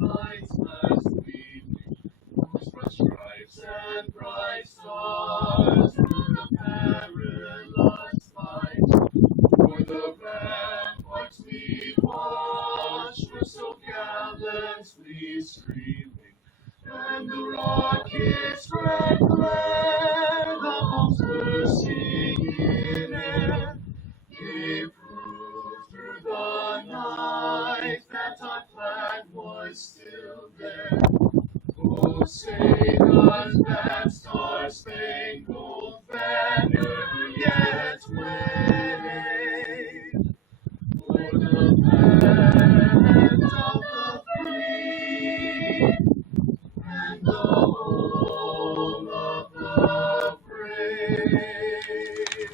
lights fast gleaming, whose bright stripes and bright stars through the perilous fight. For the ramparts we watched were so gallantly streaming, and the rockets spread glare, the bombs were singing air. They proved through the night that our flag was still there. Oh, say does that star-spangled banner yet wave for the land of the free and the home of the brave?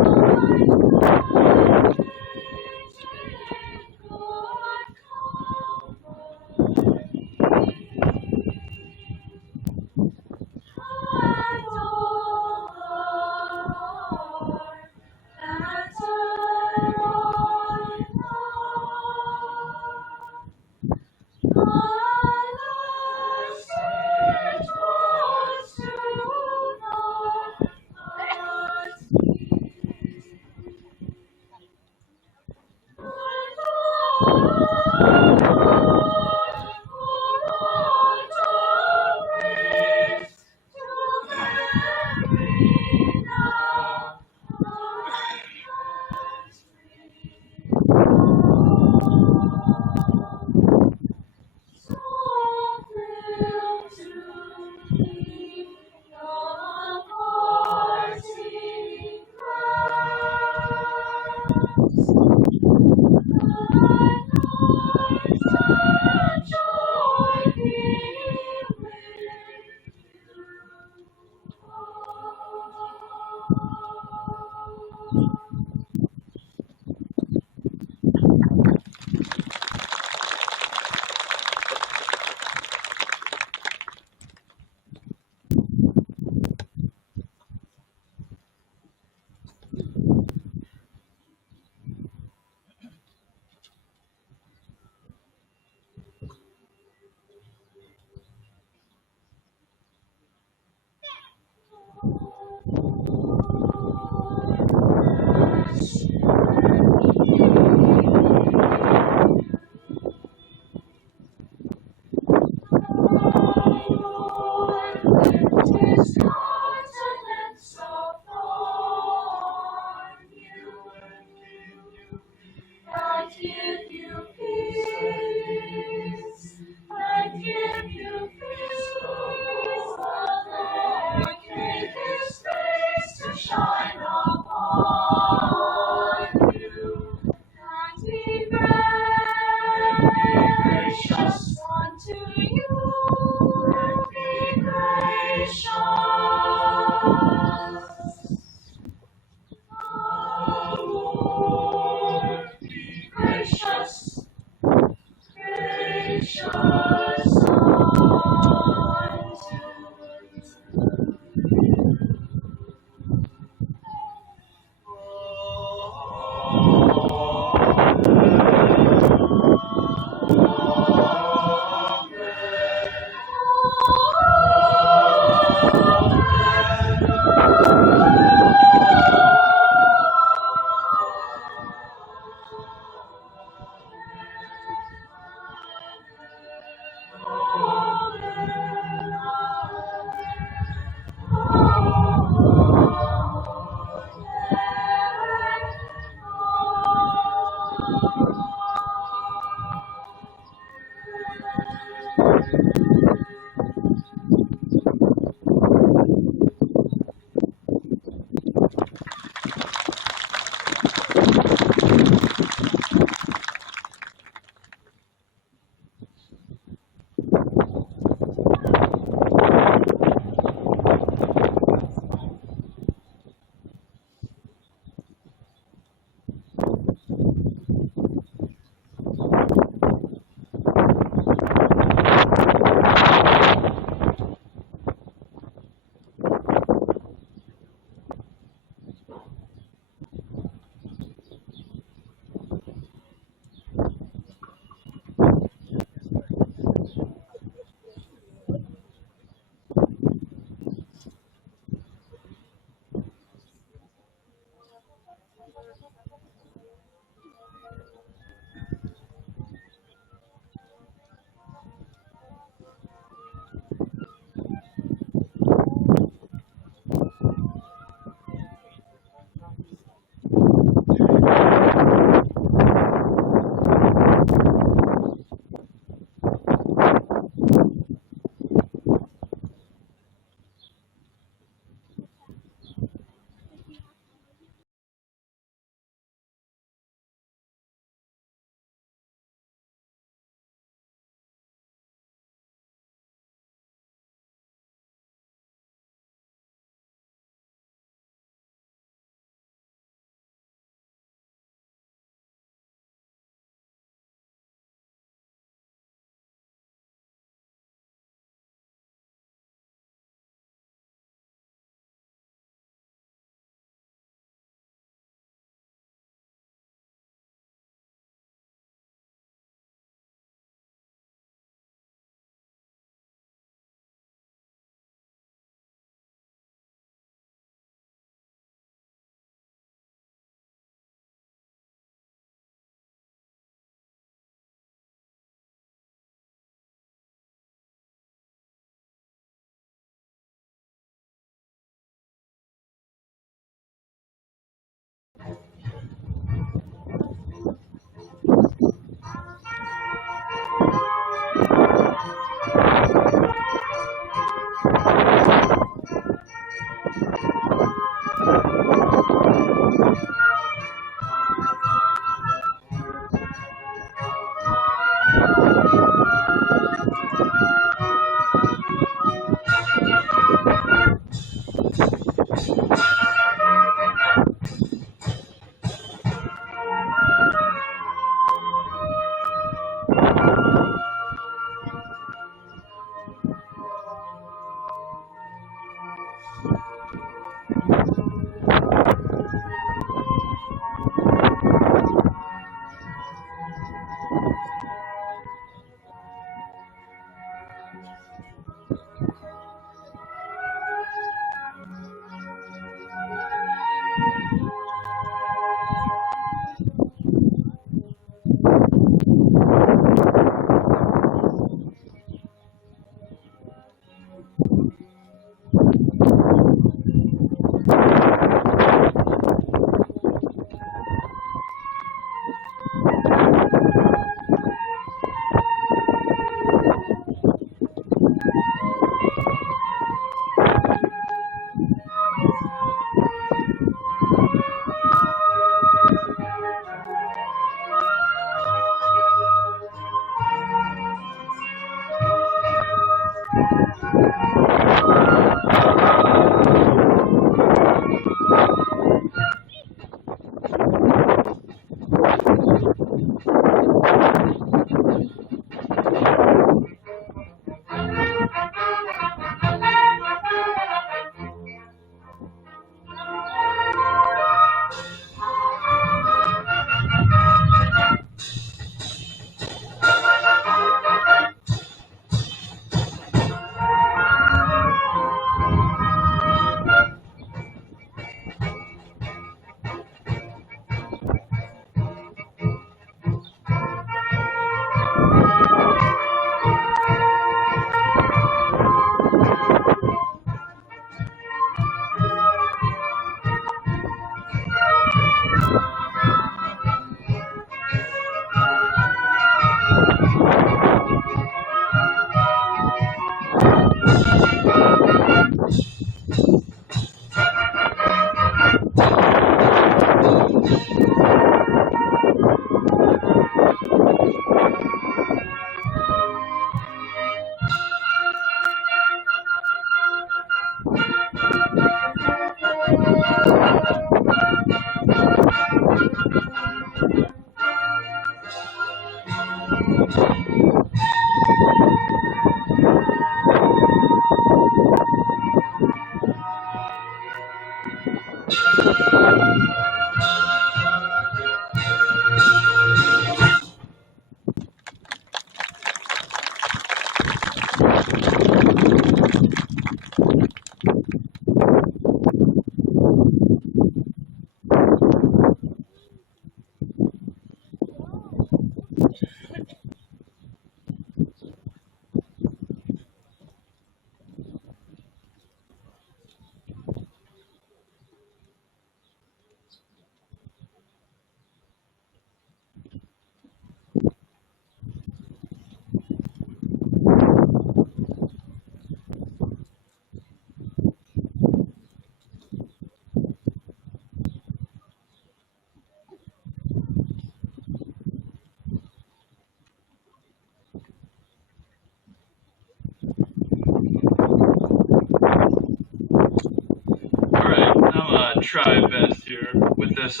Try best here with this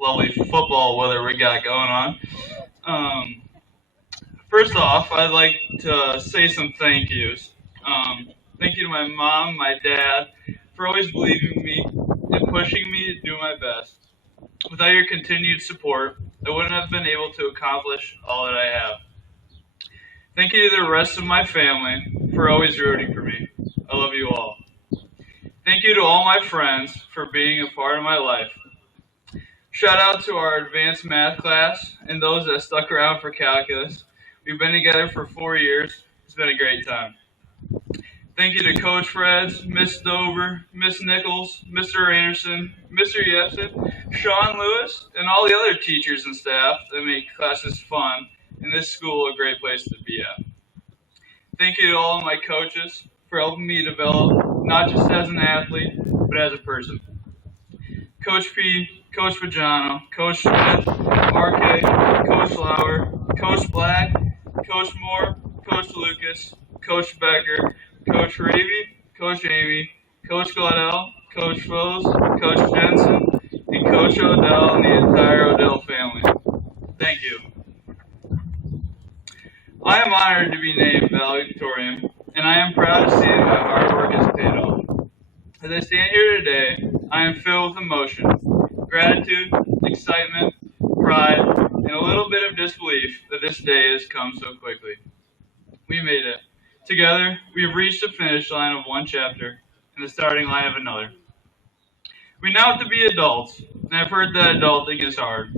lovely football weather we got going on. Um, First off, I'd like to say some thank yous. Thank you to my mom, my dad, for always believing in me and pushing me to do my best. Without your continued support, I wouldn't have been able to accomplish all that I have. Thank you to the rest of my family for always rooting for me. I love you all. Thank you to all my friends for being a part of my life. Shout out to our advanced math class and those that stuck around for calculus. We've been together for 4 years. It's been a great time. Thank you to Coach Freds, Miss Dover, Miss Nichols, Mr. Anderson, Mr. Yepson, Sean Lewis, and all the other teachers and staff that make classes fun and this school a great place to be at. Thank you to all of my coaches for helping me develop not just as an athlete, but as a person. Coach P, Coach Pajano, Coach Smith, RK, Coach Lauer, Coach Black, Coach Moore, Coach Lucas, Coach Becker, Coach Ravy, Coach Amy, Coach Gladell, Coach Foes, Coach Jensen, and Coach Odell and the entire Odell family. Thank you. I am honored to be named Valedictorian, and I am proud to see that my hard work has paid off. As I stand here today, I am filled with emotion, gratitude, excitement, pride, and a little bit of disbelief that this day has come so quickly. We made it. Together, we have reached the finish line of one chapter and the starting line of another. We now have to be adults, and I've heard that adulting is hard.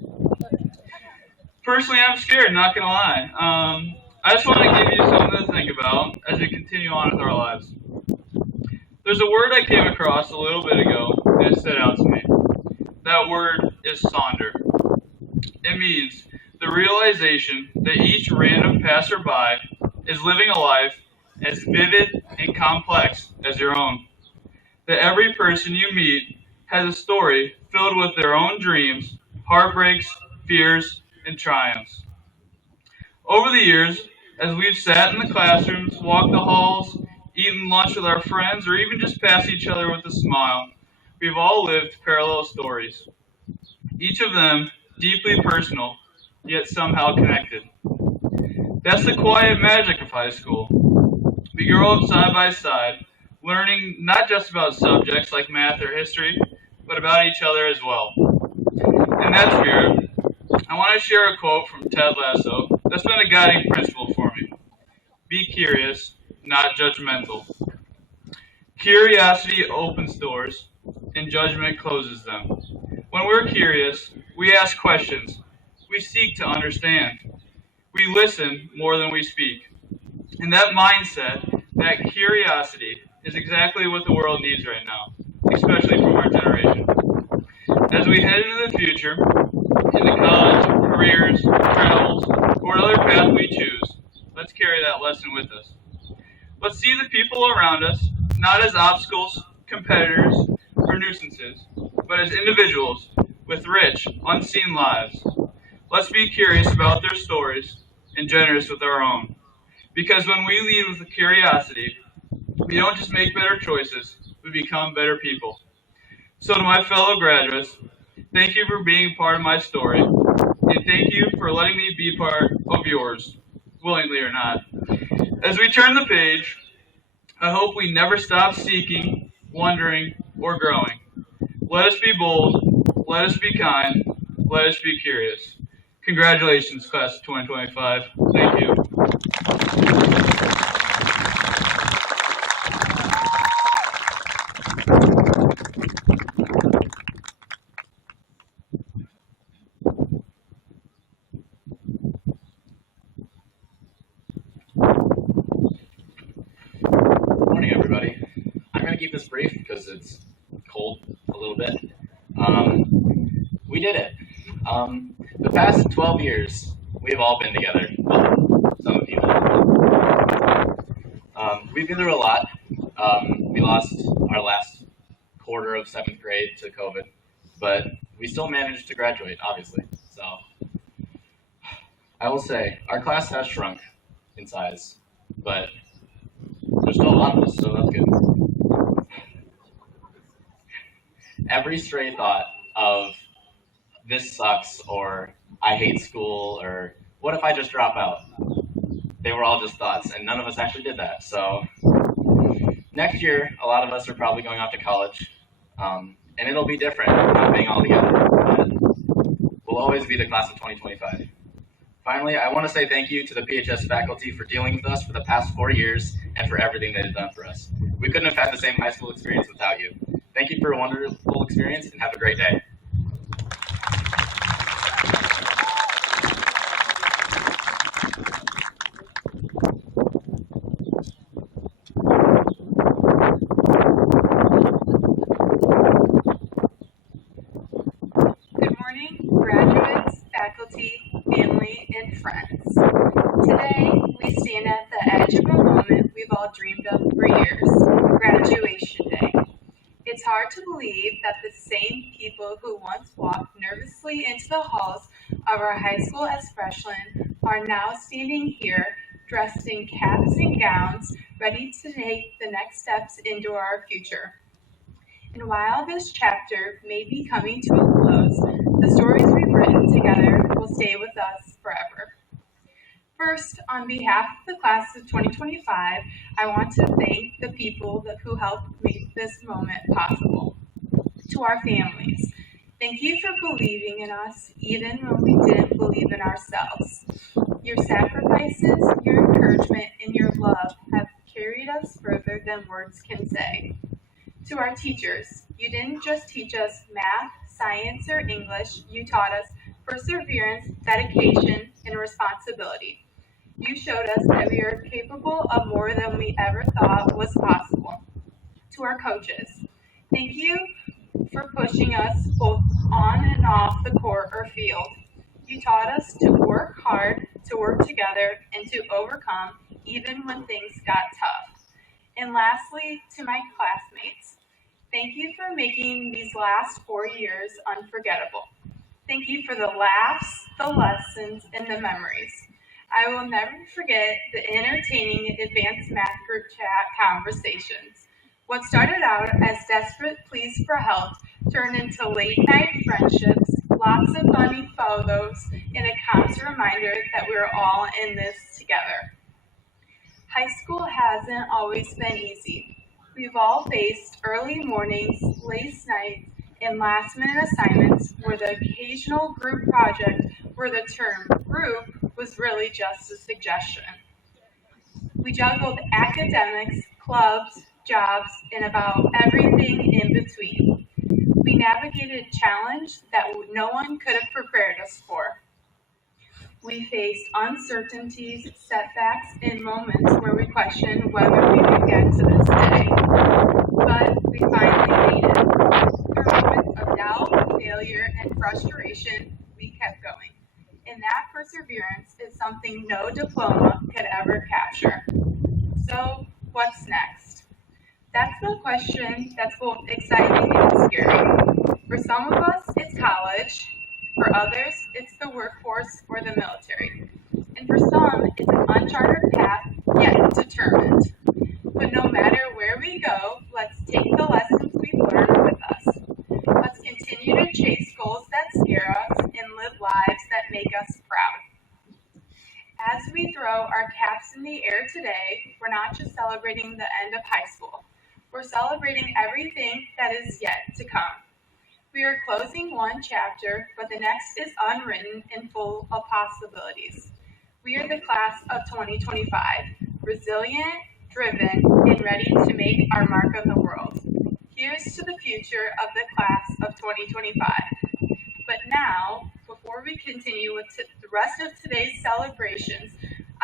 Personally, I'm scared, not gonna lie. I just want to give you something to think about as we continue on with our lives. There's a word I came across a little bit ago, and it stood out to me. That word is sonder. It means the realization that each random passerby is living a life as vivid and complex as your own. That every person you meet has a story filled with their own dreams, heartbreaks, fears, and triumphs. Over the years, as we've sat in the classrooms, walked the halls, eaten lunch with our friends, or even just passed each other with a smile, we've all lived parallel stories, each of them deeply personal, yet somehow connected. That's the quiet magic of high school. We grow up side by side, learning not just about subjects like math or history, but about each other as well. In that spirit, I want to share a quote from Ted Lasso that's been a guiding principle for me. Be curious, not judgmental. Curiosity opens doors, and judgment closes them. When we're curious, we ask questions. We seek to understand. We listen more than we speak. And that mindset, that curiosity, is exactly what the world needs right now, especially from our generation. As we head into the future, into college, careers, travels, or whatever path we choose, let's carry that lesson with us. Let's see the people around us not as obstacles, competitors, or nuisances, but as individuals with rich, unseen lives. Let's be curious about their stories and generous with our own. Because when we lead with curiosity, we don't just make better choices, we become better people. So, to my fellow graduates, thank you for being part of my story, and thank you for letting me be part of yours, willingly or not. As we turn the page, I hope we never stop seeking, wondering, or growing. Let us be bold, let us be kind, let us be curious. Congratulations, class of 2025. Thank you. Morning, everybody. I'm going to keep this brief because it's cold a little bit. We did it. The past 12 years, we've all been together. Well, some of you have. We've been through a lot. We lost our last quarter of 7th grade to COVID, but we still managed to graduate, obviously. So I will say, our class has shrunk in size, but there's still a lot of us, so that's good. Every stray thought of this sucks or I hate school or what if I just drop out? They were all just thoughts, and none of us actually did that. So next year, a lot of us are probably going off to college, and it'll be different not being all together, but we'll always be the class of 2025. Finally, I want to say thank you to the PHS faculty for dealing with us for the past 4 years and for everything they've done for us. We couldn't have had the same high school experience without you. Thank you for a wonderful experience and have a great day. Good morning, graduates, faculty, family, and friends. Today, we stand at the edge of a moment we've all dreamed of for years, graduation day. It's hard to believe that the same people who once walked nervously into the halls of our high school as freshmen are now standing here dressed in caps and gowns, ready to take the next steps into our future. And while this chapter may be coming to a close, the stories we've written together will stay with us forever. First, on behalf of the class of 2025, I want to thank the people who helped make this moment possible. To our families, thank you for believing in us even when we didn't believe in ourselves. Your sacrifices, your encouragement, and your love have carried us further than words can say. To our teachers, you didn't just teach us math, science, or English, you taught us perseverance, dedication, and responsibility. You showed us that we are capable of more than we ever thought was possible. To our coaches, thank you for pushing us both on and off the court or field. You taught us to work hard, to work together, and to overcome even when things got tough. And lastly, to my classmates, thank you for making these last 4 years unforgettable. Thank you for the laughs, the lessons, and the memories. I will never forget the entertaining advanced math group chat conversations. What started out as desperate pleas for help turned into late night friendships, lots of funny photos, and a constant reminder that we're all in this together. High school hasn't always been easy. We've all faced early mornings, late nights, and last minute assignments where the occasional group project where the term group was really just a suggestion. We juggled academics, clubs, jobs, and about everything in between. We navigated a challenge that no one could have prepared us for. We faced uncertainties, setbacks, and moments where we questioned whether we could get to this day. But we finally made it. Through moments of doubt, failure, and frustration, we kept going. And that perseverance is something no diploma could ever capture. So, what's next? That's the question that's both exciting and scary. For some of us, it's college. For others, it's the workforce or the military. And for some, it's an uncharted path yet determined. But no matter where we go, let's take the lessons we've learned with us. Let's continue to chase goals that scare us and live lives that make us proud. As we throw our caps in the air today, we're not just celebrating the end of high school. We're celebrating everything that is yet to come. We are closing one chapter, but the next is unwritten and full of possibilities. We are the class of 2025, resilient, driven, and ready to make our mark on the world. Here's to the future of the class of 2025. But now, before we continue with the rest of today's celebrations,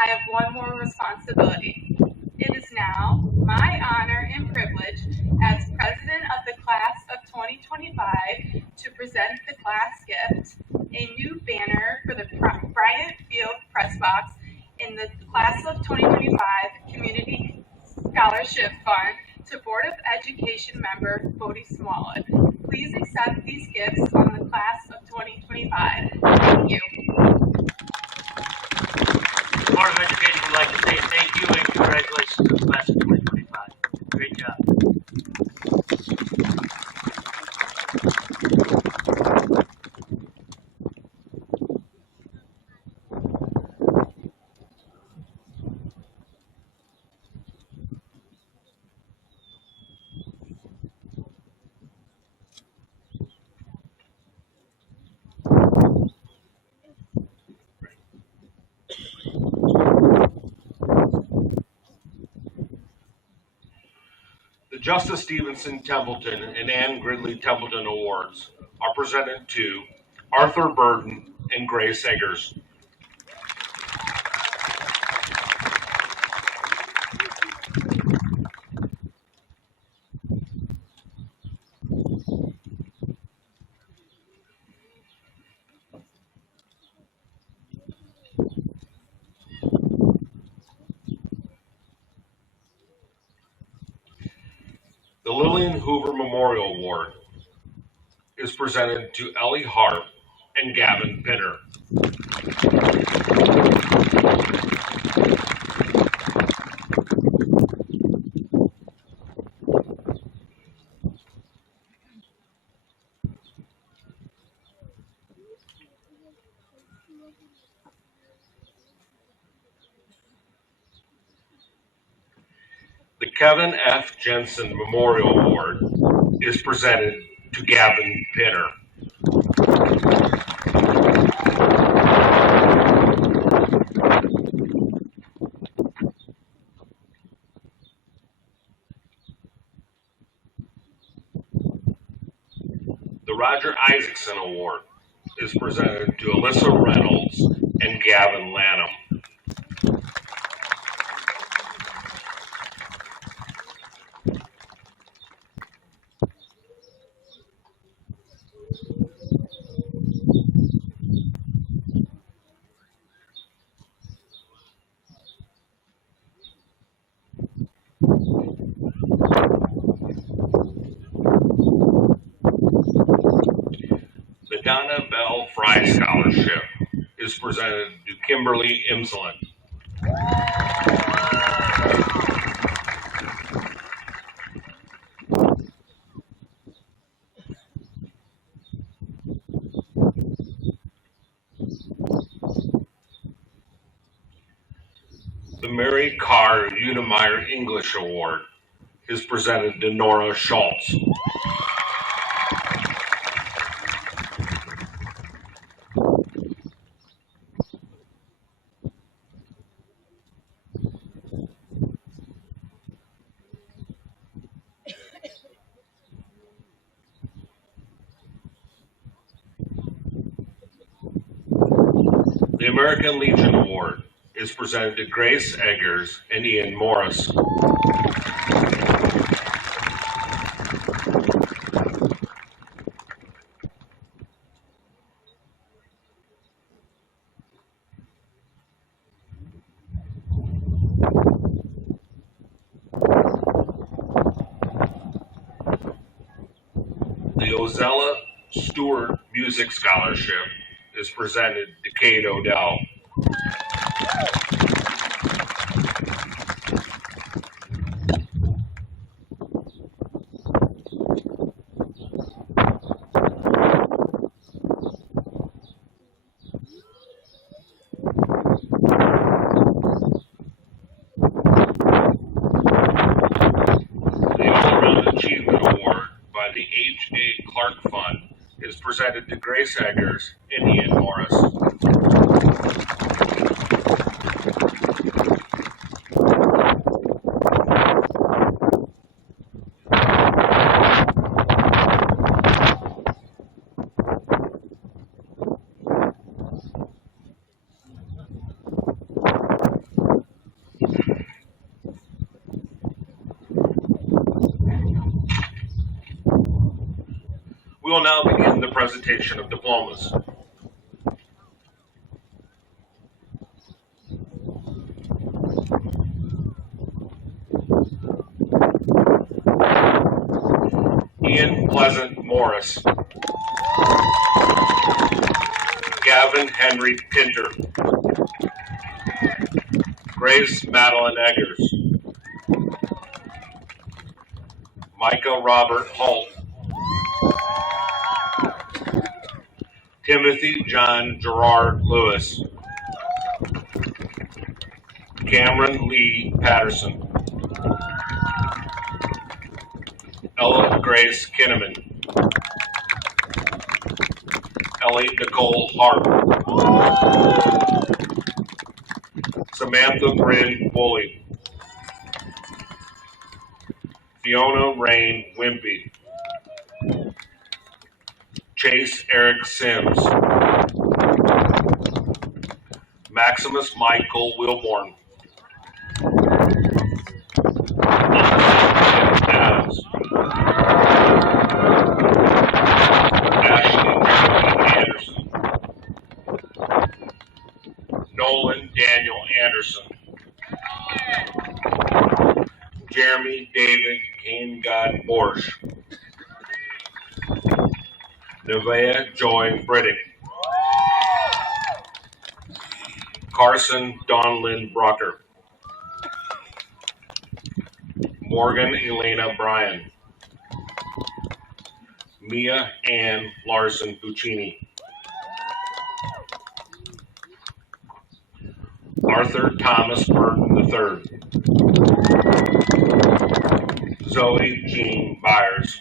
I have one more responsibility. It is now my honor and privilege as president of the class of 2025 to present the class gift, a new banner for the Bryant Field Press Box in the class of 2025 Community Scholarship Fund to Board of Education member Bodie Smollett. Please accept these gifts on the class of 2025. Thank you. The Board of Education would like to say thank you and congratulations to the class of 2025. Great job. The Justice Stevenson Templeton and Ann Gridley Templeton Awards are presented to Arthur Burden and Grace Eggers. The Lillian Hoover Memorial Award is presented to Ellie Harp and Gavin Pinner. The Kevin F. Jensen Memorial Award is presented to Gavin Pinner. Isaacson Award is presented to Alyssa Reynolds and Gavin Lanham. The Donna Bell Fry Scholarship is presented to Kimberly Imselin. The Mary Carr Unemeyer English Award is presented to Nora Schultz. The American Legion Award is presented to Grace Eggers and Ian Morris. The Ozella Stewart Music Scholarship is presented to Kate Odell. The All-Around Achievement Award by the H.A. Clark Fund is presented to Grace Eggers and Ian Morris. We will now begin the presentation of diplomas. Ian Pleasant Morris. Gavin Henry Pinter. Grace Madeline Eggers. Micah Robert Holt. Timothy John Gerard Lewis. Cameron Lee Patterson. Ella Grace Kinnaman. Ellie Nicole Hart. Samantha Bryn Woolley. Fiona Rain Wimpy. Chase Eric Sims. Maximus Michael Wilborn. Adams. Ashley Anderson. Nolan Daniel Anderson. Jeremy David Kane God Borsch. Nevea Joy Briddick. Carson Donlin Brocker. Morgan Elena Bryan. Mia Ann Larson Puccini. Arthur Thomas Burton III. Zoe Jean Byers.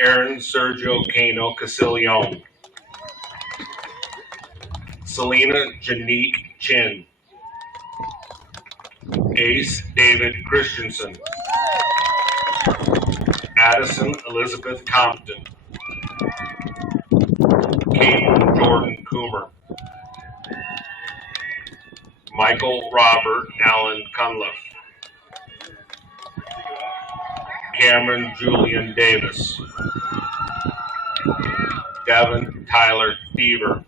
Aaron Sergio Cano Castiglione. Selena Janique Chin. Ace David Christensen. Addison Elizabeth Compton, Caden Jordan Coomer, Michael Robert Allen Cunliffe, Cameron Julian Davis, Devin Tyler Deaver,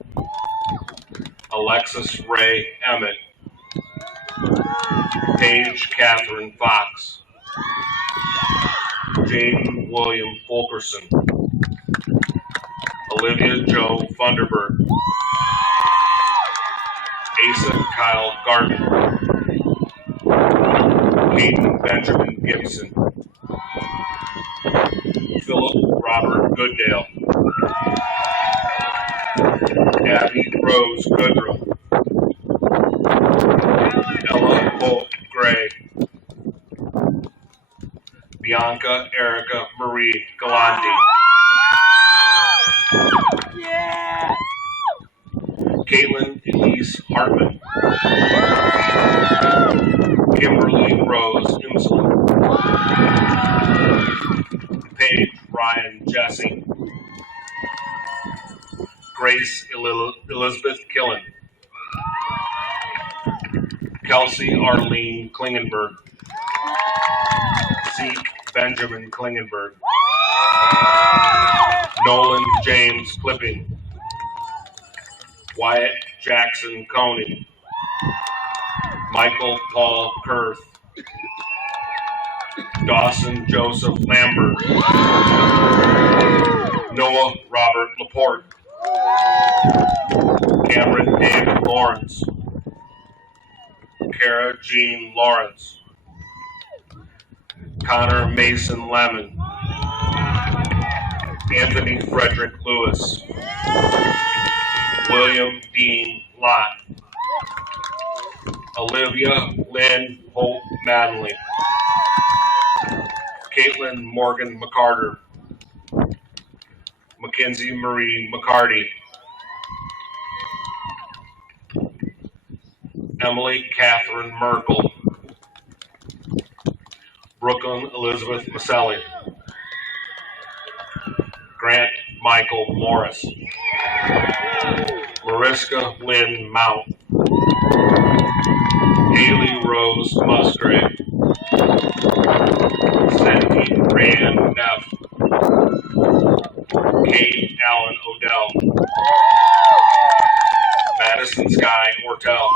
Alexis Ray Emmett, Paige Catherine Fox, Jaden William Fulkerson, Olivia Jo Funderburg, Asa Kyle Gardner, Hayden Benjamin Gibson, Philip Robert Goodale, Abby Rose Goodrum, Ella Holt Gray, Bianca Erica Marie Galante, Caitlin Elise Hartman, Kimberly Rose Insel, Paige Ryan Jesse, Grace Elizabeth Killen, Kelsey Arlene Klingenberg, Zeke Benjamin Klingenberg, Nolan James Clipping, Wyatt Jackson Coney, Michael Paul Kurth, Dawson Joseph Lambert, Noah Robert Laporte, Cameron David Lawrence, Kara Jean Lawrence, Connor Mason Lemon, Anthony Frederick Lewis, William Dean Lott, Olivia Lynn Holt Manley, Caitlin Morgan McCarter, Mackenzie Marie McCarty, Emily Catherine Merkel, Brooklyn Elizabeth Maselli, Grant Michael Morris, Mariska Lynn Mount, Haley Rose Musgrave, Sandy Rand Neff, Kate Allen Odell, Madison Sky Ortel,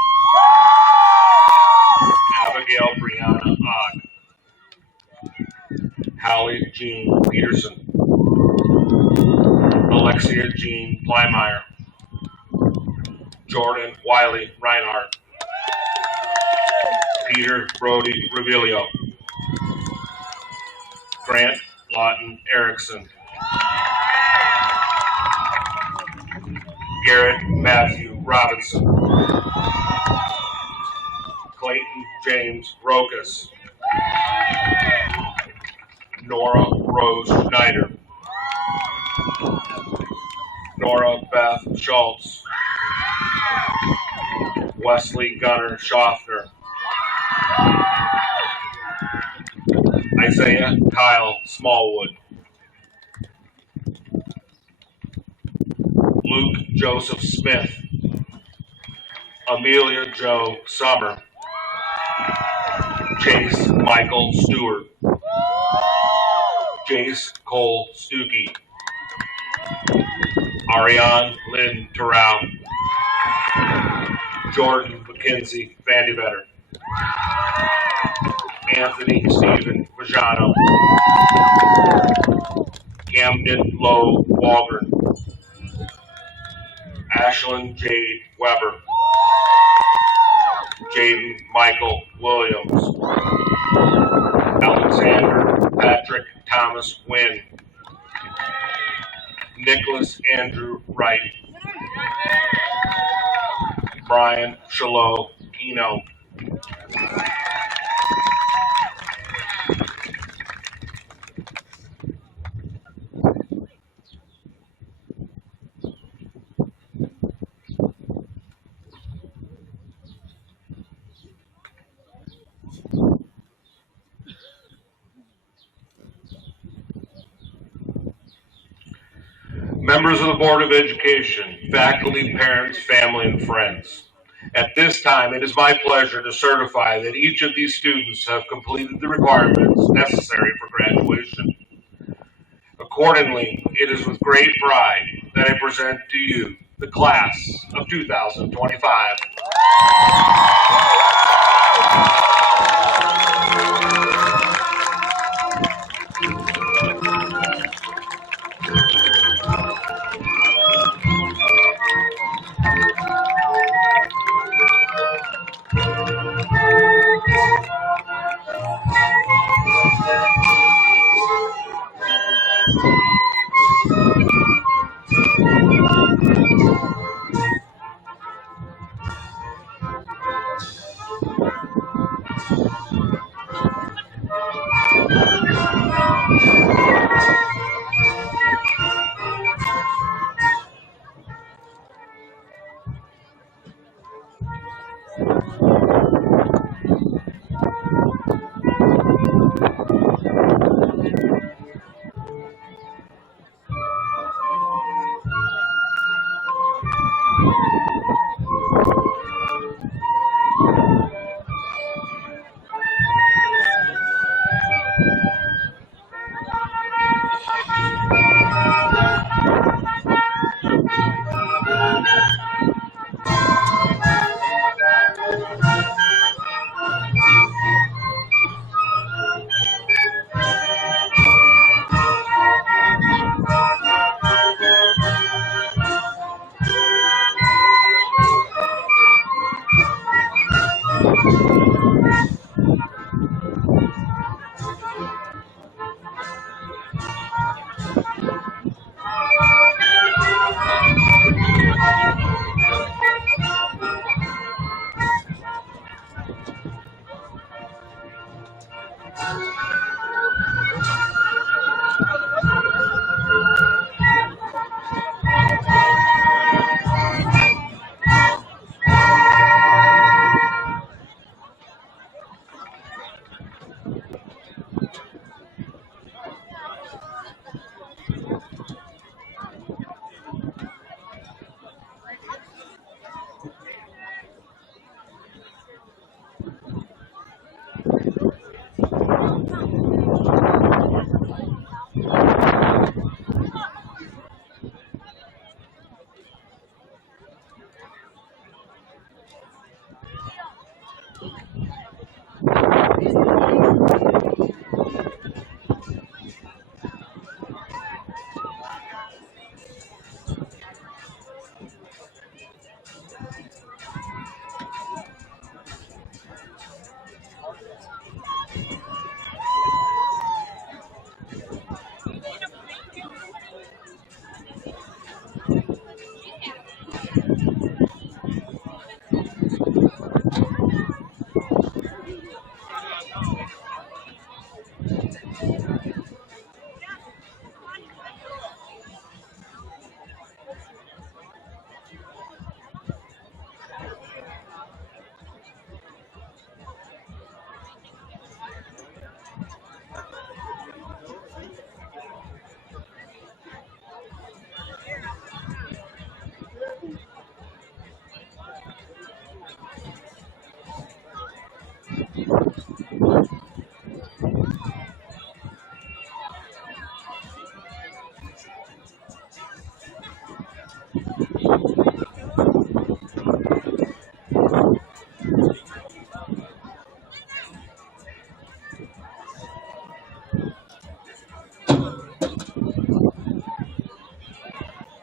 Abigail Brianna Ogg, Hallie Jean Peterson, Alexia Jean Plymeyer, Jordan Wiley Reinhardt, Peter Brody Revilio, Grant Lawton Erickson, Garrett Matthew Robinson, Clayton James Rokas, Nora Rose Schneider, Nora Beth Schultz, Wesley Gunnar Schaffner, Isaiah Kyle Smallwood, Luke Joseph Smith, Amelia Jo Summer, Chase Michael Stewart, Jace Cole Stuckey, Ariane Lynn Terrell, Jordan McKenzie Vandivetter, Anthony Stephen Vajano, Camden Lowe Waldron, Ashlyn Jade Weber, Jaden Michael Williams, Alexander Patrick Thomas Wynn, Nicholas Andrew Wright, Brian Shalot Keno, members of the Board of Education, faculty, parents, family, and friends. At this time, it is my pleasure to certify that each of these students have completed the requirements necessary for graduation. Accordingly, it is with great pride that I present to you the class of 2025.